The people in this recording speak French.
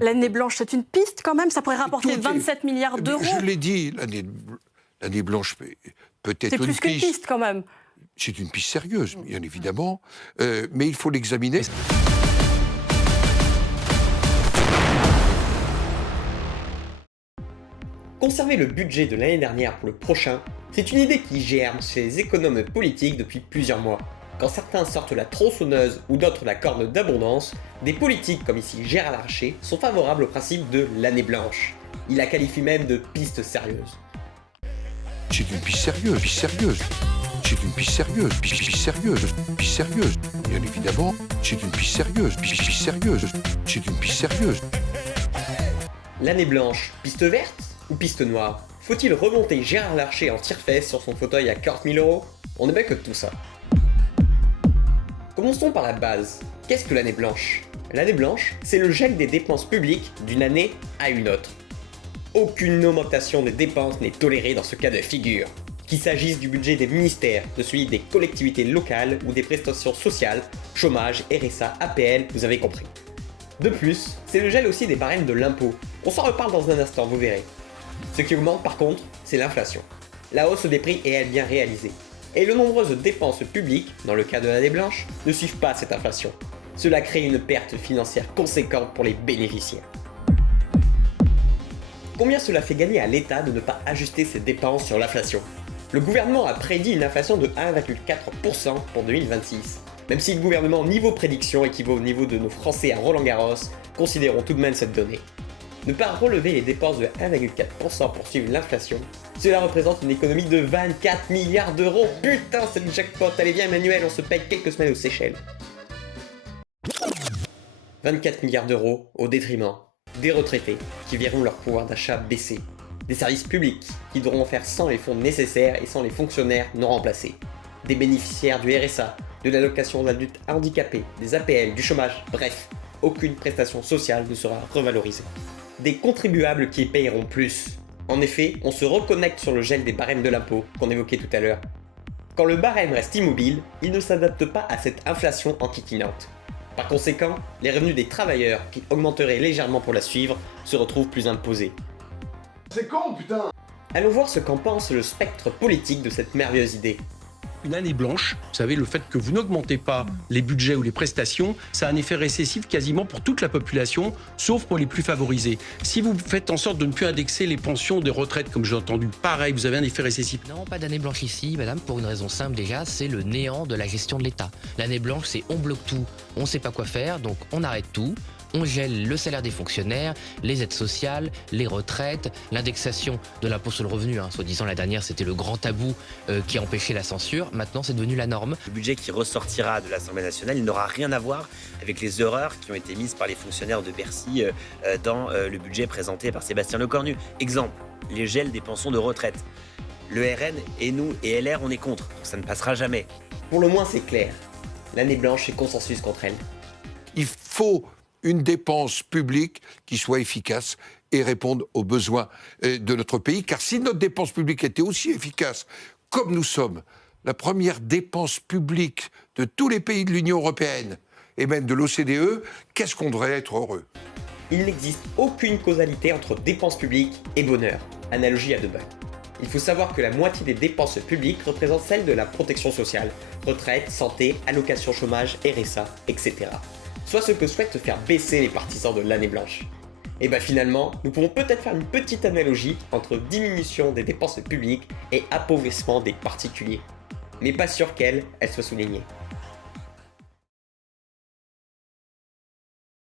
L'année blanche, c'est une piste quand même, ça pourrait rapporter 27 milliards d'euros. Je l'ai dit, l'année blanche peut être une piste. C'est plus qu'une piste quand même. C'est une piste sérieuse, bien évidemment, mais il faut l'examiner. Conserver le budget de l'année dernière pour le prochain, c'est une idée qui germe chez les économes politiques depuis plusieurs mois. Quand certains sortent la tronçonneuse ou d'autres la corne d'abondance, des politiques comme ici Gérard Larcher sont favorables au principe de l'année blanche. Il la qualifie même de piste sérieuse. C'est une piste sérieuse, C'est une piste sérieuse, piste sérieuse. Bien évidemment, c'est une piste sérieuse, C'est une piste sérieuse. L'année blanche, piste verte ou piste noire? Faut-il remonter Gérard Larcher en tire-fesse sur son fauteuil à 40 000 €? On est bien que tout ça. Commençons par la base. Qu'est-ce que l'année blanche? L'année blanche, c'est le gel des dépenses publiques d'une année à une autre. Aucune augmentation des dépenses n'est tolérée dans ce cas de figure. Qu'il s'agisse du budget des ministères, de celui des collectivités locales ou des prestations sociales, chômage, RSA, APL, vous avez compris. De plus, c'est le gel aussi des barèmes de l'impôt. On s'en reparle dans un instant, vous verrez. Ce qui augmente par contre, c'est l'inflation. La hausse des prix est elle bien réalisée. Et de nombreuses dépenses publiques, dans le cas de l'année blanche, ne suivent pas cette inflation. Cela crée une perte financière conséquente pour les bénéficiaires. Combien cela fait gagner à l'État de ne pas ajuster ses dépenses sur l'inflation? Le gouvernement a prédit une inflation de 1,4% pour 2026. Même si le gouvernement niveau prédiction équivaut au niveau de nos Français à Roland-Garros, considérons tout de même cette donnée. Ne pas relever les dépenses de 1,4% pour suivre l'inflation, cela représente une économie de 24 milliards d'euros. Putain, c'est le jackpot. Allez viens Emmanuel, on se paye quelques semaines aux Seychelles. 24 milliards d'euros au détriment des retraités qui verront leur pouvoir d'achat baisser, des services publics qui devront faire sans les fonds nécessaires et sans les fonctionnaires non remplacés, des bénéficiaires du RSA, de l'allocation d'adultes handicapés, des APL, du chômage, bref, aucune prestation sociale ne sera revalorisée. Des contribuables qui payeront plus. En effet, on se reconnecte sur le gel des barèmes de l'impôt qu'on évoquait tout à l'heure. Quand le barème reste immobile, il ne s'adapte pas à cette inflation enquiquinante. Par conséquent, les revenus des travailleurs, qui augmenteraient légèrement pour la suivre, se retrouvent plus imposés. C'est con, putain! Allons voir ce qu'en pense le spectre politique de cette merveilleuse idée. Une année blanche, vous savez, le fait que vous n'augmentez pas les budgets ou les prestations, ça a un effet récessif quasiment pour toute la population, sauf pour les plus favorisés. Si vous faites en sorte de ne plus indexer les pensions des retraites, comme j'ai entendu, pareil, vous avez un effet récessif. Non, pas d'année blanche ici, madame, pour une raison simple déjà, c'est le néant de la gestion de l'État. L'année blanche, c'est on bloque tout, on ne sait pas quoi faire, donc on arrête tout. On gèle le salaire des fonctionnaires, les aides sociales, les retraites, l'indexation de l'impôt sur le revenu. Soi-disant, la dernière, c'était le grand tabou qui a empêché la censure. Maintenant, c'est devenu la norme. Le budget qui ressortira de l'Assemblée nationale, il n'aura rien à voir avec les erreurs qui ont été mises par les fonctionnaires de Bercy dans le budget présenté par Sébastien Lecornu. Exemple, les gels des pensions de retraite. Le RN et nous et LR, on est contre, donc ça ne passera jamais. Pour le moins, c'est clair. L'année blanche est consensus contre elle. Il faut une dépense publique qui soit efficace et réponde aux besoins de notre pays. Car si notre dépense publique était aussi efficace, comme nous sommes la première dépense publique de tous les pays de l'Union européenne et même de l'OCDE, qu'est-ce qu'on devrait être heureux? Il n'existe aucune causalité entre dépenses publiques et bonheur. Analogie à deux balles. Il faut savoir que la moitié des dépenses publiques représente celle de la protection sociale, retraite, santé, allocation chômage, RSA, etc. Soit ce que souhaitent faire baisser les partisans de l'année blanche. Et finalement, nous pouvons peut-être faire une petite analogie entre diminution des dépenses publiques et appauvrissement des particuliers. Mais pas sûr qu'elle soit soulignée.